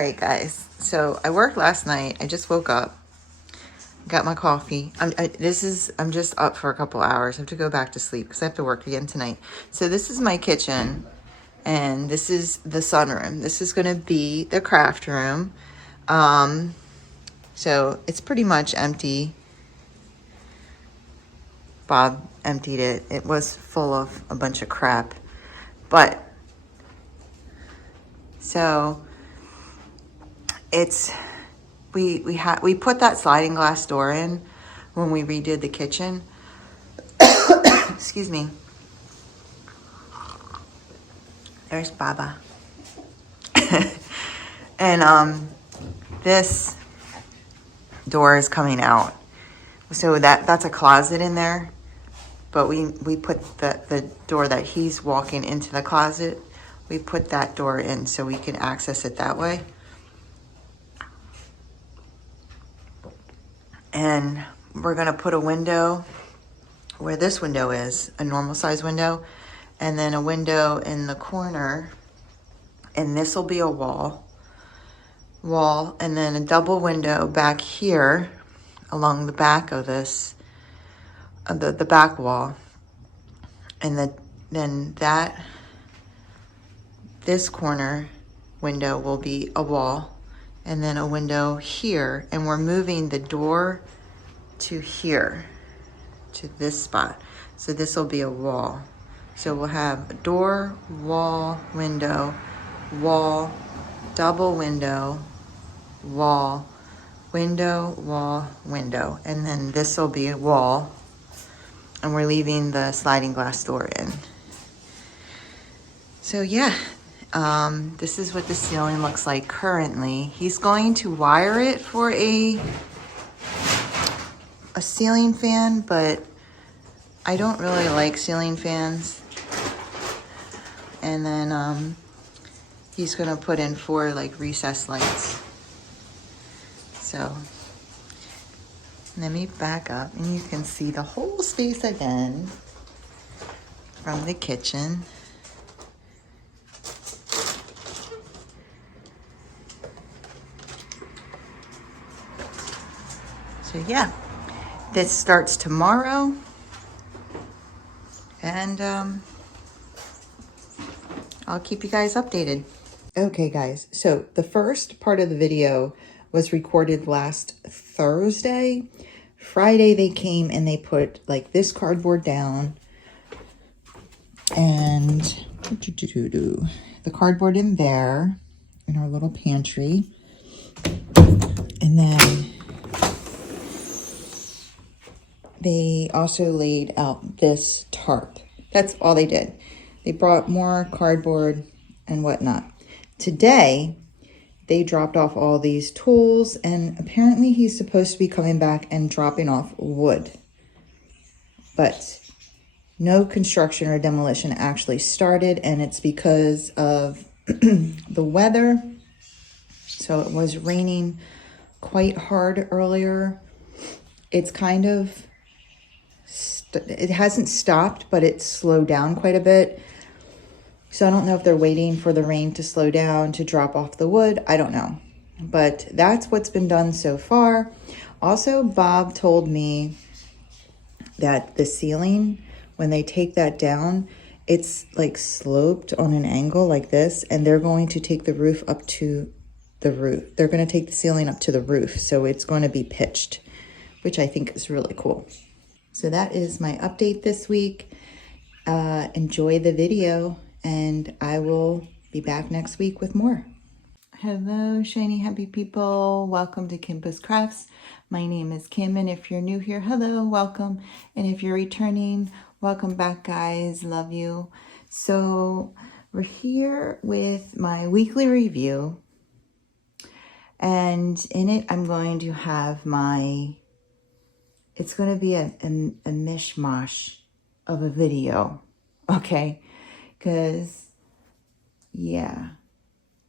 right, guys. So I worked last night. I just woke up, got my coffee. I'm just up for a couple hours. I have to go back to sleep because I have to work again tonight. So this is my kitchen, and this is the sunroom. This is going to be the craft room. So it's pretty much empty. Bob emptied it. It was full of a bunch of crap, but so it's we put that sliding glass door in when we redid the kitchen. Excuse me. There's Baba. And this door is coming out. So that's a closet in there. But we put the door that he's walking into the closet, we put that door in so we can access it that way. And we're gonna put a window where this window is, a normal size window, and then a window in the corner, and this will be a wall, and then a double window back here along the back of this, the back wall, and then this corner window will be a wall, and then a window here, and we're moving the door to here, to this spot. So this will be a wall. So we'll have a door, wall, window, wall, double window, wall, window, wall, window, and then this will be a wall, and we're leaving the sliding glass door in. So yeah, this is what the ceiling looks like currently. He's going to wire it for a ceiling fan, but I don't really like ceiling fans. And then he's gonna put in 4 like recessed lights. So let me back up and you can see the whole space again from the kitchen. So yeah, this starts tomorrow, and I'll keep you guys updated. Okay guys, so the first part of the video was recorded last Thursday. Friday they came and they put like this cardboard down, and the cardboard in there in our little pantry, and then they also laid out this tarp. That's all they did. They brought more cardboard and whatnot. Today, they dropped off all these tools, and apparently he's supposed to be coming back and dropping off wood. But no construction or demolition actually started, and it's because of the weather. So it was raining quite hard earlier. It's kind of, it hasn't stopped, but it's slowed down quite a bit. So I don't know if they're waiting for the rain to slow down to drop off the wood. I don't know. But that's what's been done so far. Also, Bob told me that the ceiling, when they take that down, it's like sloped on an angle like this, and they're going to take the roof up to the roof. They're going to take the ceiling up to the roof, so it's going to be pitched, which I think is really cool. So that is my update this week. Enjoy the video, and I will be back next week with more. Hello, shiny happy people. Welcome to Kimbaskrafts. My name is Kim, and if you're new here, hello, welcome. And if you're returning, welcome back, guys. Love you. So we're here with my weekly review, and in it, I'm going to have it's going to be a mishmash of a video, okay? Because, yeah,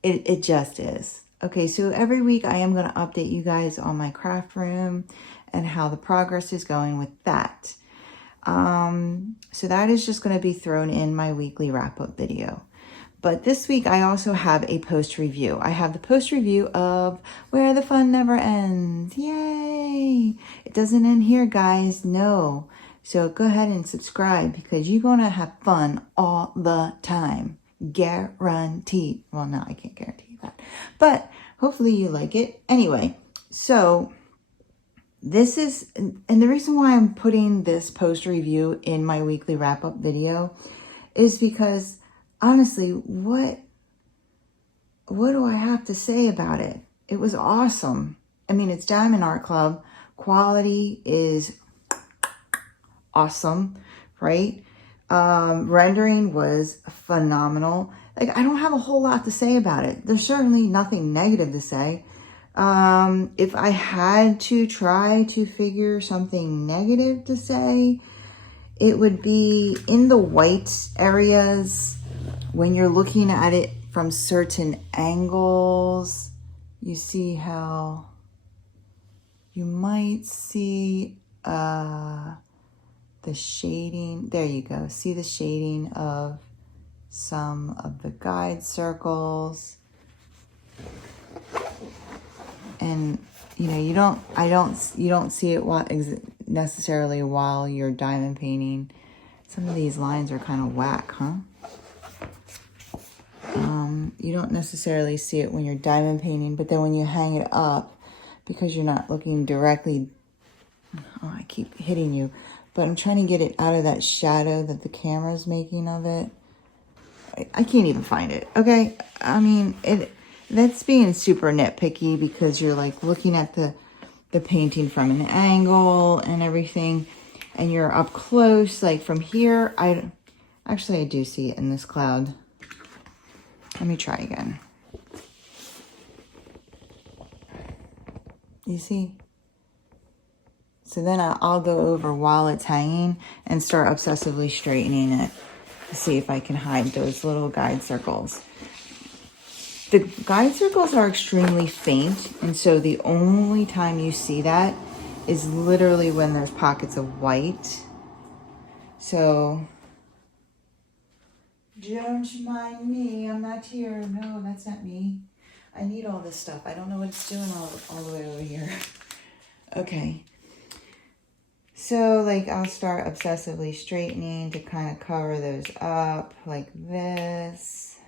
it just is. Okay, so every week I am going to update you guys on my craft room and how the progress is going with that. So that is just going to be thrown in my weekly wrap-up video. But this week I also have a post review. I have the post review of Where the Fun Never Ends. Yay! It doesn't end here, guys. No. So go ahead and subscribe because you're going to have fun all the time. Guaranteed. Well, no, I can't guarantee that. But hopefully you like it. Anyway, so this is, and the reason why I'm putting this post review in my weekly wrap-up video is because, honestly, what do I have to say about it? It was awesome. I mean, it's Diamond Art Club. Quality is awesome, right? Rendering was phenomenal. Like, I don't have a whole lot to say about it. There's certainly nothing negative to say. If I had to try to figure something negative to say, it would be in the white areas. When you're looking at it from certain angles, you see how you might see the shading. There you go. See the shading of some of the guide circles. And you know, you don't see it necessarily while you're diamond painting. Some of these lines are kind of whack, huh? You don't necessarily see it when you're diamond painting, but then when you hang it up, because you're not looking directly, oh, I keep hitting you, but I'm trying to get it out of that shadow that the camera's making of it. I can't even find it, okay? I mean, that's being super nitpicky because you're like looking at the painting from an angle and everything, and you're up close, like from here. I do see it in this cloud. Let me try again. You see? So then I'll go over while it's hanging and start obsessively straightening it to see if I can hide those little guide circles. The guide circles are extremely faint, and so the only time you see that is literally when there's pockets of white. So don't mind me, I'm not here. No, that's not me. I need all this stuff. I don't know what it's doing all the way over here. Okay. So, like, I'll start obsessively straightening to kind of cover those up like this.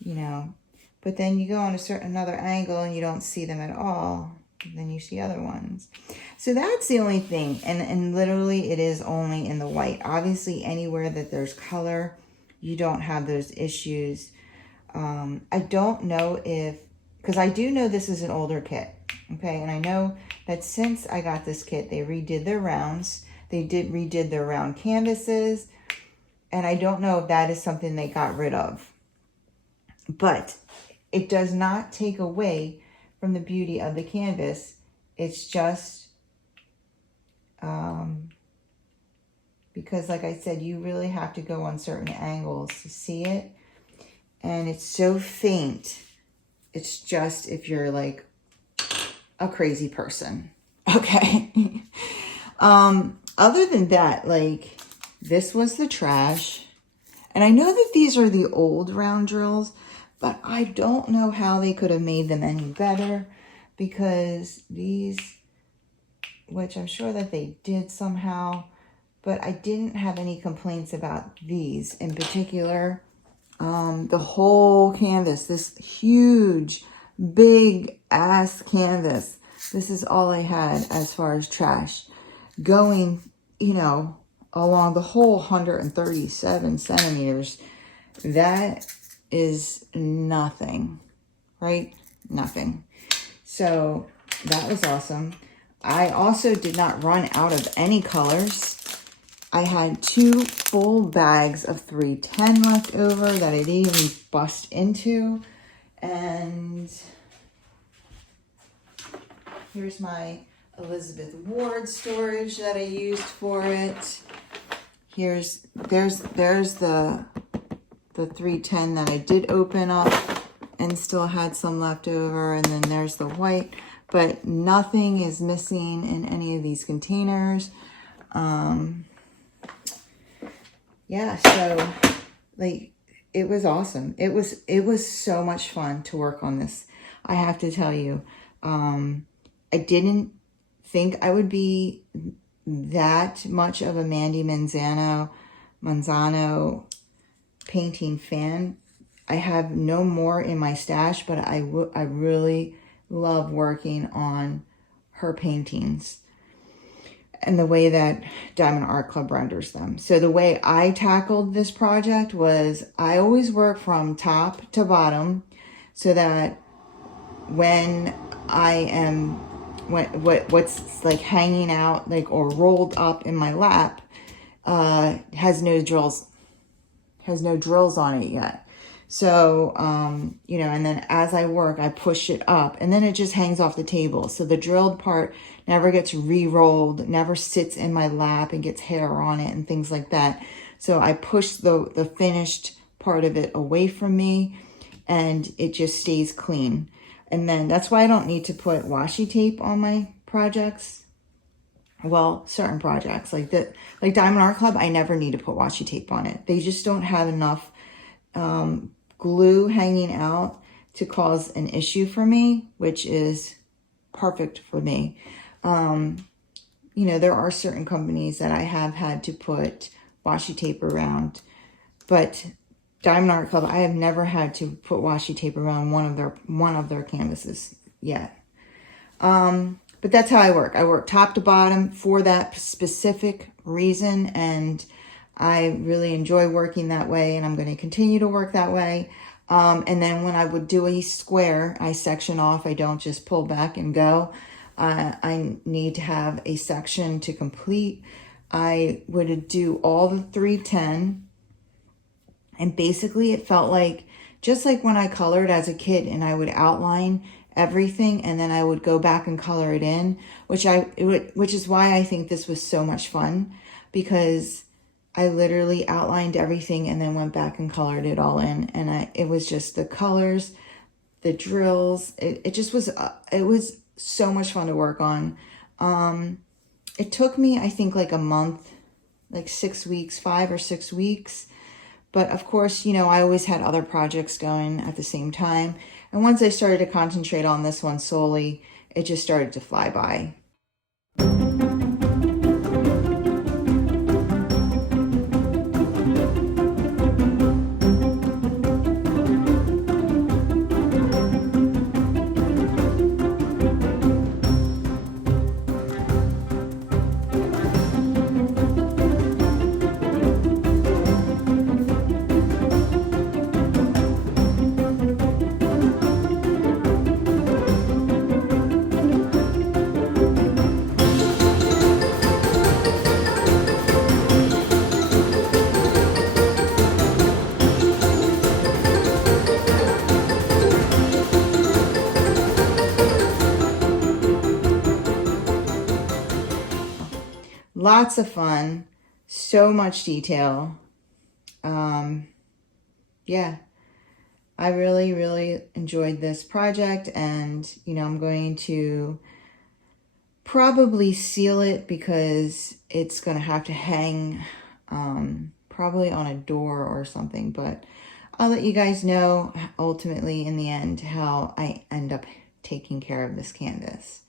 You know, but then you go on another angle and you don't see them at all. And then you see other ones. So that's the only thing. And literally it is only in the white. Obviously anywhere that there's color, you don't have those issues. I don't know because I do know this is an older kit. Okay, and I know that since I got this kit, they redid their rounds. They redid their round canvases. And I don't know if that is something they got rid of. But it does not take away from the beauty of the canvas. It's just because, like I said, you really have to go on certain angles to see it. And it's so faint. It's just if you're like a crazy person. Okay. Other than that, like, this was the trash. And I know that these are the old round drills, but I don't know how they could have made them any better, because these, which I'm sure that they did somehow, but I didn't have any complaints about these in particular. The whole canvas, this huge, big ass canvas, this is all I had as far as trash. Going, you know, along the whole 137 centimeters, that is nothing, right? Nothing. So that was awesome. I also did not run out of any colors. I had 2 full bags of 310 left over that I didn't even bust into. And here's my Elizabeth Ward storage that I used for it. There's the 310 that I did open up and still had some left over, and then there's the white, but nothing is missing in any of these containers. Yeah, so like it was awesome. It was so much fun to work on this. I have to tell you, I didn't think I would be that much of a Mandy Manzano painting fan. I have no more in my stash, but I really love working on her paintings and the way that Diamond Art Club renders them. So the way I tackled this project was I always work from top to bottom so that when I am, what's like hanging out like or rolled up in my lap has no drills on it yet. So, you know, and then as I work, I push it up and then it just hangs off the table. So the drilled part never gets re-rolled, never sits in my lap and gets hair on it and things like that. So I push the finished part of it away from me and it just stays clean. And then that's why I don't need to put washi tape on my projects. Well, certain projects like Diamond Art Club, I never need to put washi tape on it. They just don't have enough glue hanging out to cause an issue for me, which is perfect for me. You know, there are certain companies that I have had to put washi tape around, but Diamond Art Club, I have never had to put washi tape around one of their canvases yet. But that's how I work. I work top to bottom for that specific reason, and I really enjoy working that way, and I'm going to continue to work that way. And then when I would do a square, I section off. I don't just pull back and go. I need to have a section to complete. I would do all the 310, and basically it felt like, just like when I colored as a kid and I would outline everything and then I would go back and color it in, which is why I think this was so much fun, because I literally outlined everything and then went back and colored it all in. And it was just the colors, the drills. It just was, it was so much fun to work on. It took me, I think, like a month, like 6 weeks, 5 or 6 weeks. But of course, you know, I always had other projects going at the same time. And once I started to concentrate on this one solely, it just started to fly by. Lots of fun, so much detail. Yeah, I really, really enjoyed this project, and, you know, I'm going to probably seal it because it's going to have to hang probably on a door or something, but I'll let you guys know ultimately in the end how I end up taking care of this canvas.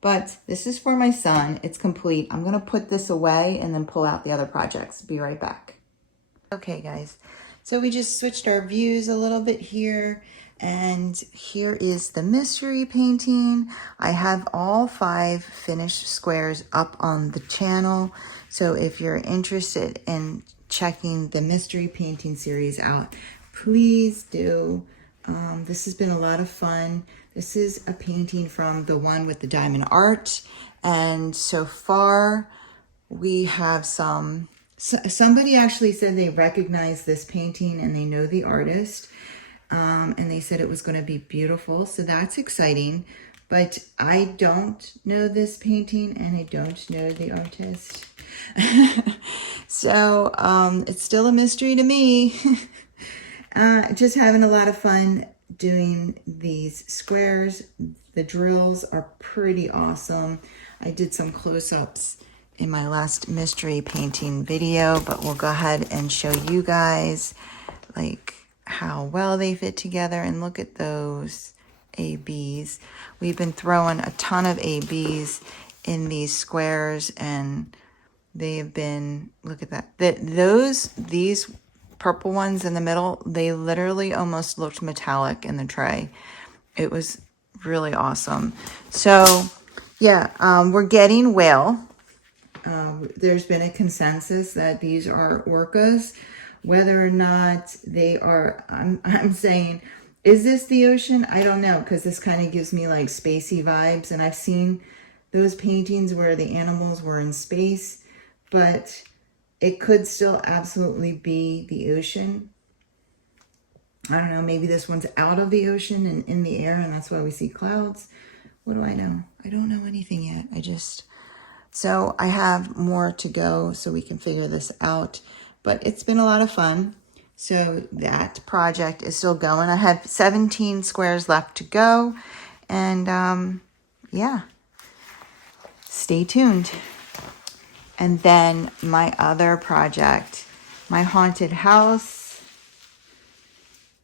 But this is for my son. It's complete. I'm going to put this away and then pull out the other projects. Be right back. Okay, guys. So we just switched our views a little bit here. And here is the mystery painting. I have all 5 finished squares up on the channel. So if you're interested in checking the mystery painting series out, please do. This has been a lot of fun. This is a painting from the one with the diamond art. And so far we have somebody actually said they recognize this painting and they know the artist. And they said it was going to be beautiful. So that's exciting. But I don't know this painting and I don't know the artist. So it's still a mystery to me. Just having a lot of fun doing these squares. The drills are pretty awesome. I did some close-ups in my last mystery painting video, but we'll go ahead and show you guys like how well they fit together. And look at those ABs. We've been throwing a ton of ABs in these squares, and they have been, look at that. These purple ones in the middle, they literally almost looked metallic in the tray. It was really awesome. So yeah, we're getting whale. There's been a consensus that these are orcas. Whether or not they are, I'm saying, is this the ocean? I don't know, because this kind of gives me like spacey vibes. And I've seen those paintings where the animals were in space, but it could still absolutely be the ocean. I don't know, maybe this one's out of the ocean and in the air, and that's why we see clouds. What do I know? I don't know anything yet. So I have more to go so we can figure this out. But it's been a lot of fun. So that project is still going. I have 17 squares left to go. And yeah, stay tuned. And then my other project, my haunted house.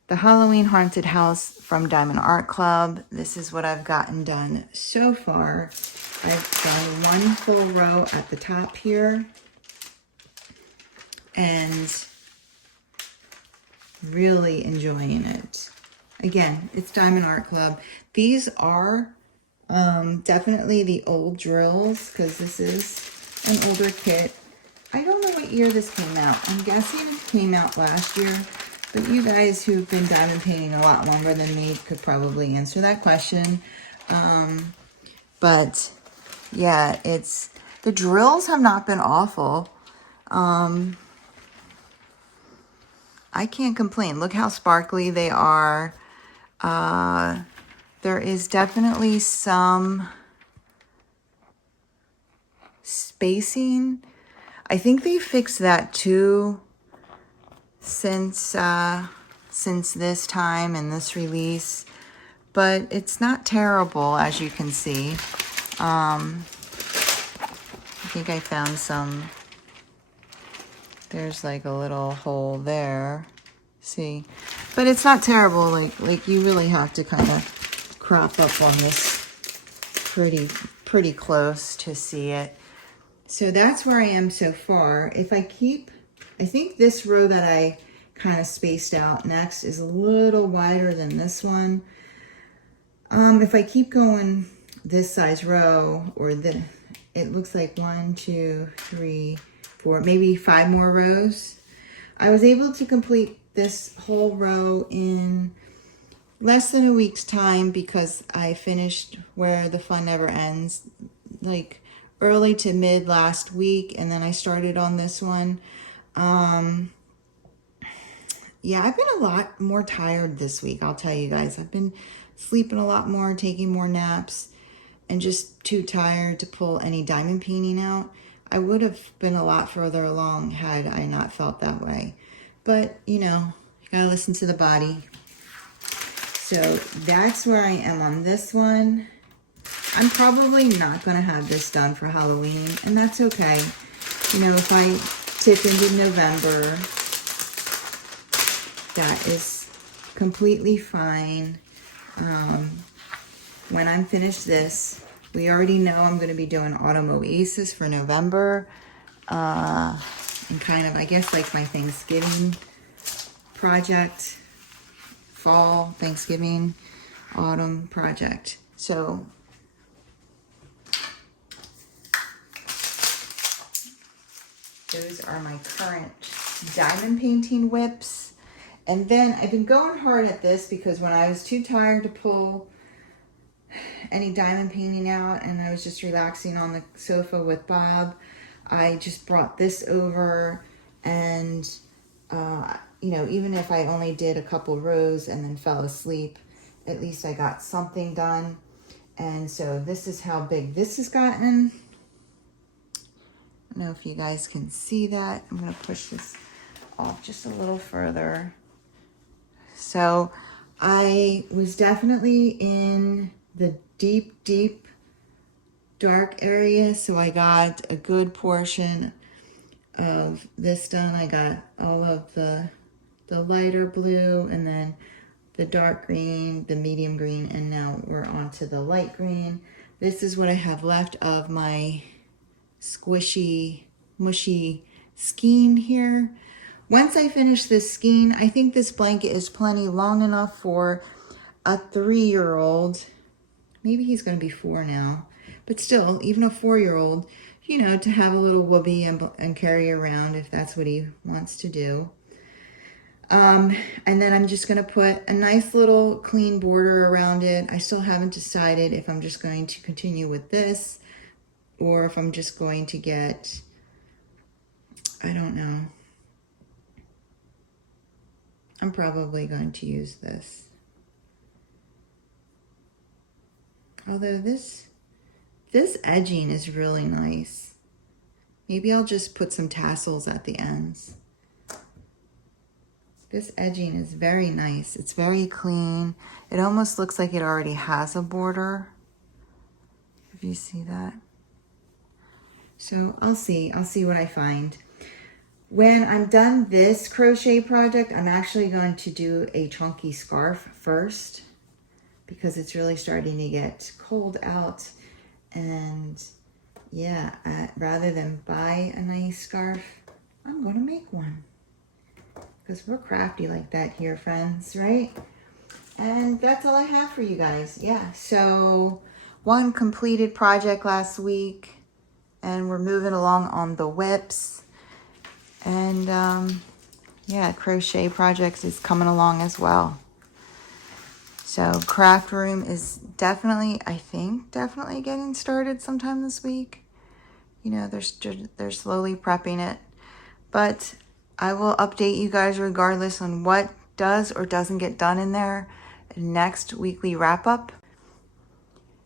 The Halloween haunted house from Diamond Art Club. This is what I've gotten done so far. I've done one full row at the top here. And really enjoying it. Again, it's Diamond Art Club. These are definitely the old drills, because this is an older kit. I don't know what year this came out. I'm guessing it came out last year. But you guys who've been diamond painting a lot longer than me could probably answer that question. But yeah, the drills have not been awful. I can't complain. Look how sparkly they are. There is definitely some spacing. I think they fixed that too since this time and this release, but it's not terrible, as you can see. I think I found some. There's like a little hole there. See, but it's not terrible. Like you really have to kind of crop up on this pretty close to see it. So that's where I am so far. If I think this row that I kind of spaced out next is a little wider than this one. If I keep going this size row, it looks like 1, 2, 3, 4, maybe 5 more rows. I was able to complete this whole row in less than a week's time because I finished Where the Fun Never Ends, like early to mid last week, and then I started on this one. Yeah, I've been a lot more tired this week, I'll tell you guys. I've been sleeping a lot more, taking more naps, and just too tired to pull any diamond painting out. I would have been a lot further along had I not felt that way. But, you know, you gotta listen to the body. So that's where I am on this one. I'm probably not gonna have this done for Halloween, and that's okay. You know, if I tip into November, that is completely fine. When I'm finished this, we already know I'm going to be doing Autumn Oasis for November. And kind of, I guess, like my Thanksgiving project. Fall, Thanksgiving, autumn project. So those are my current diamond painting whips. And then I've been going hard at this because when I was too tired to pull any diamond painting out and I was just relaxing on the sofa with Bob, I just brought this over, and you know, even if I only did a couple rows and then fell asleep, at least I got something done. And so this is how big this has gotten. I don't know if you guys can see that. I'm going to push this off just a little further. So I was definitely in the deep dark area, so I got a good portion of this done. I got all of the the lighter blue, and then the dark green, the medium green, and now we're on to the light green. This is what I have left of my squishy, mushy skein here. Once I finish this skein, I think this blanket is plenty long enough for a 3-year-old. Maybe he's going to be 4 now, but still, even a 4-year-old, you know, to have a little whoopee and carry around if that's what he wants to do. And then I'm just going to put a nice little clean border around it. I still haven't decided if I'm just going to continue with this or if I'm just going to get, I don't know. I'm probably going to use this. Although this edging is really nice. Maybe I'll just put some tassels at the ends. This edging is very nice. It's very clean. It almost looks like it already has a border. If you see that. So I'll see what I find. When I'm done this crochet project, I'm actually going to do a chunky scarf first because it's really starting to get cold out. And yeah, rather than buy a nice scarf, I'm going to make one. Because we're crafty like that here, friends, right? And that's all I have for you guys. Yeah, so one completed project last week, and we're moving along on the whips. And yeah, crochet projects is coming along as well. So craft room is definitely, I think, definitely getting started sometime this week. You know, they're slowly prepping it. But I will update you guys regardless on what does or doesn't get done in there next weekly wrap up.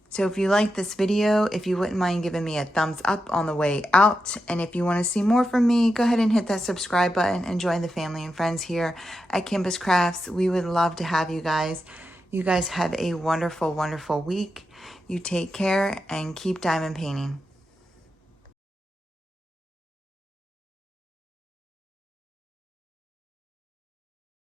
So if you like this video, if you wouldn't mind giving me a thumbs up on the way out, and if you want to see more from me, go ahead and hit that subscribe button and join the family and friends here at Kimbaskrafts. We would love to have you guys. You guys have a wonderful, wonderful week. You take care and keep diamond painting.